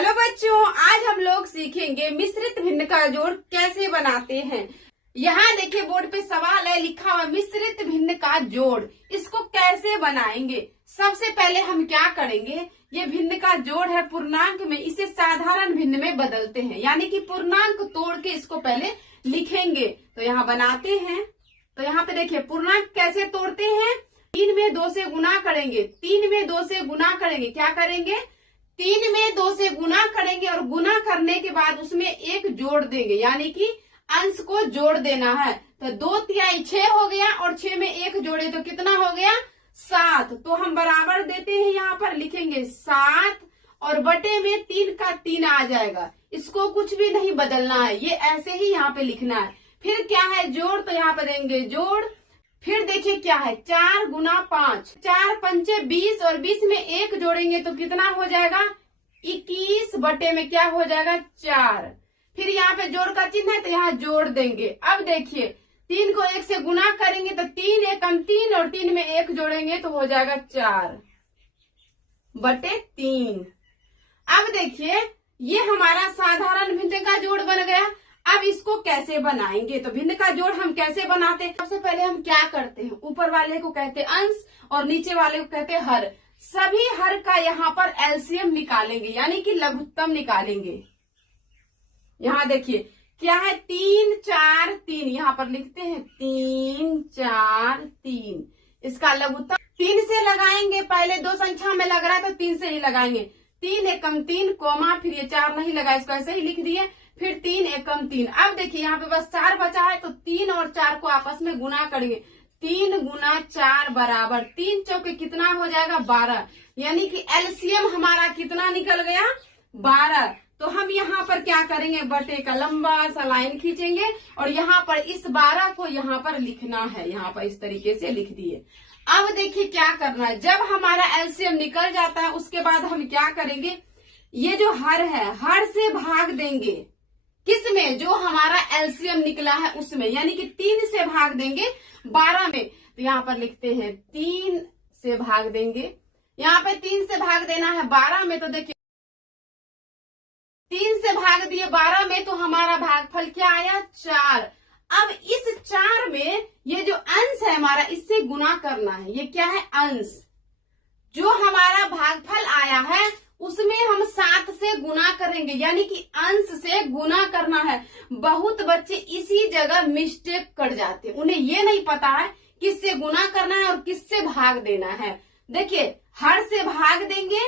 Hello बच्चों, आज हम लोग सीखेंगे मिश्रित भिन्न का जोड़ कैसे बनाते हैं। यहाँ देखिए बोर्ड पे सवाल है, लिखा हुआ मिश्रित भिन्न का जोड़। इसको कैसे बनाएंगे? सबसे पहले हम क्या करेंगे, ये भिन्न का जोड़ है पूर्णांक में, इसे साधारण भिन्न में बदलते हैं, यानी कि पूर्णांक तोड़ के इसको पहले लिखेंगे। तो यहाँ बनाते हैं। तो यहाँ पे देखिए पूर्णांक कैसे तोड़ते हैं। 3 में 2 से गुना करेंगे, 3 में 2 से गुना करेंगे, क्या करेंगे 3 में 2 से गुना करेंगे और गुना करने के बाद उसमें 1 जोड़ देंगे, यानी कि अंश को जोड़ देना है। तो 2 तिहाई 6 हो गया और 6 में 1 जोड़े तो कितना हो गया 7। तो हम बराबर देते हैं, यहाँ पर लिखेंगे 7 और बटे में 3 का 3 आ जाएगा। इसको कुछ भी नहीं बदलना है, ये ऐसे ही यहाँ पे लिखना है। फिर क्या है जोड़, तो यहाँ पे देंगे जोड़। फिर देखिए क्या है 4 गुना 5, 4 पंचे 20 और 20 में 1 जोड़ेंगे तो कितना हो जाएगा 21 बटे में क्या हो जाएगा 4। फिर यहाँ पे जोड़ का चिन्ह है तो यहाँ जोड़ देंगे। अब देखिए 3 को 1 से गुना करेंगे तो 3 एकम 3 और 3 में 1 जोड़ेंगे तो हो जाएगा 4 बटे 3। अब देखिए ये हमारा साधारण भिन्न का जोड़ बन गया। अब इसको कैसे बनाएंगे, तो भिन्न का जोड़ हम कैसे बनाते हैं। सबसे पहले हम क्या करते हैं, ऊपर वाले को कहते हैं अंश और नीचे वाले को कहते हैं हर। सभी हर का यहाँ पर एलसीएम निकालेंगे, यानी कि लघुत्तम निकालेंगे। यहाँ देखिए क्या है 3 4 3, यहाँ पर लिखते हैं 3 4 3। इसका लघुत्तम 3 से लगाएंगे, पहले 2 संख्या में लग रहा है तो 3 से ही लगाएंगे। 3 एकम 3 कोमा, फिर ये 4 नहीं लगा, इसको ऐसे ही लिख दिए। फिर 3 एकम 3। अब देखिए यहाँ पे बस 4 बचा है तो 3 और 4 को आपस में गुना करेंगे। 3 गुना 4 बराबर 3 चौके कितना हो जाएगा 12, यानी कि एलसीएम हमारा कितना निकल गया 12। तो हम यहाँ पर क्या करेंगे, बटे का लंबा सा लाइन खींचेंगे और यहाँ पर इस 12 को यहाँ पर लिखना है, यहाँ पर इस तरीके से लिख दिए। अब देखिए क्या करना है, जब हमारा एलसीएम निकल जाता है उसके बाद हम क्या करेंगे, ये जो हर है हर से भाग देंगे, किसमें, जो हमारा एलसीएम निकला है उसमें, यानी कि 3 से भाग देंगे 12 में। तो यहाँ पर लिखते हैं 3 से भाग देंगे, यहाँ पे 3 से भाग देना है 12 में। तो देखिए 3 से भाग दिए 12 में तो हमारा भागफल क्या आया 4। अब इस 4 में ये जो अंश है हमारा, इससे गुना करना है। ये क्या है अंश, जो हमारा भागफल आया है उसमें हम 7 से गुना करेंगे, यानी कि अंश से गुना करना है। बहुत बच्चे इसी जगह मिस्टेक कर जाते हैं, उन्हें ये नहीं पता है किससे गुना करना है और किससे भाग देना है। देखिए हर से भाग देंगे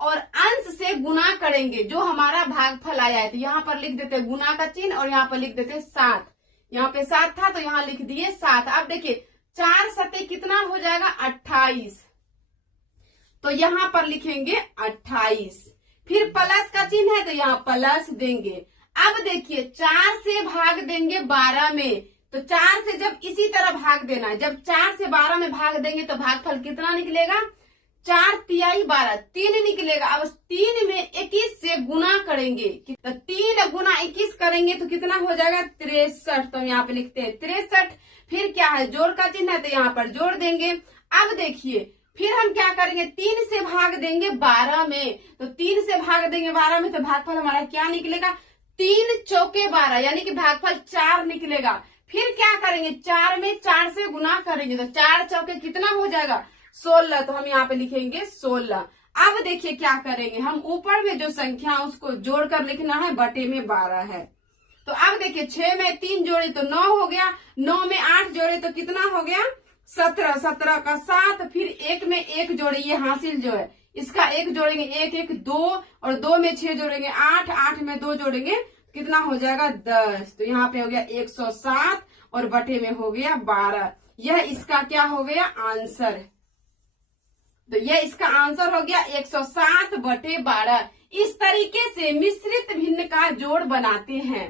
और अंश से गुना करेंगे, जो हमारा भागफल आया है। तो यहाँ पर लिख देते गुना का चिन्ह और यहाँ पर लिख देते 7। यहाँ पे 7 था तो यहाँ लिख दिए 7। अब देखिए 4 सते कितना हो जाएगा 28, तो यहाँ पर लिखेंगे 28। फिर प्लस का चिन्ह है तो यहाँ प्लस देंगे। अब देखिए 4 से भाग देंगे 12 में, तो 4 से जब इसी तरह भाग देना है, जब 4 से 12 में भाग देंगे तो भागफल कितना निकलेगा 4 तिहाई 12, 3 निकलेगा। अब 3 में 21 से गुना करेंगे, तो 3 गुना 21 करेंगे तो कितना हो जाएगा 63। तो यहाँ पे लिखते हैं 63। फिर क्या है जोड़ का चिन्ह है तो यहाँ पर जोड़ देंगे। अब देखिए फिर हम क्या करेंगे, 3 से भाग देंगे 12 में, तो 3 से भाग देंगे 12 में तो भागफल हमारा क्या निकलेगा 3 चौके 12, यानी कि भागफल 4 निकलेगा। फिर क्या करेंगे 4 में 4 से गुना करेंगे तो 4 चौके कितना हो जाएगा 16, तो हम यहाँ पे लिखेंगे 16। अब देखिए क्या करेंगे, हम ऊपर में जो संख्या उसको जोड़कर लिखना है, बटे में 12 है। तो अब देखिए 6 में 3 जोड़े तो 9 हो गया, 9 में 8 जोड़े तो कितना हो गया 17, 17 का 7। फिर 1 में 1 जोड़े, ये हासिल जो है इसका 1 जोड़ेंगे, 1 1 2 और 2 में 6 जोड़ेंगे 8, 8 में 2 जोड़ेंगे कितना हो जाएगा 10। तो यहाँ पे हो गया 107 और बटे में हो गया 12। यह इसका क्या हो गया आंसर। तो यह इसका आंसर हो गया 107 बटे 12। इस तरीके से मिश्रित भिन्न का जोड़ बनाते हैं।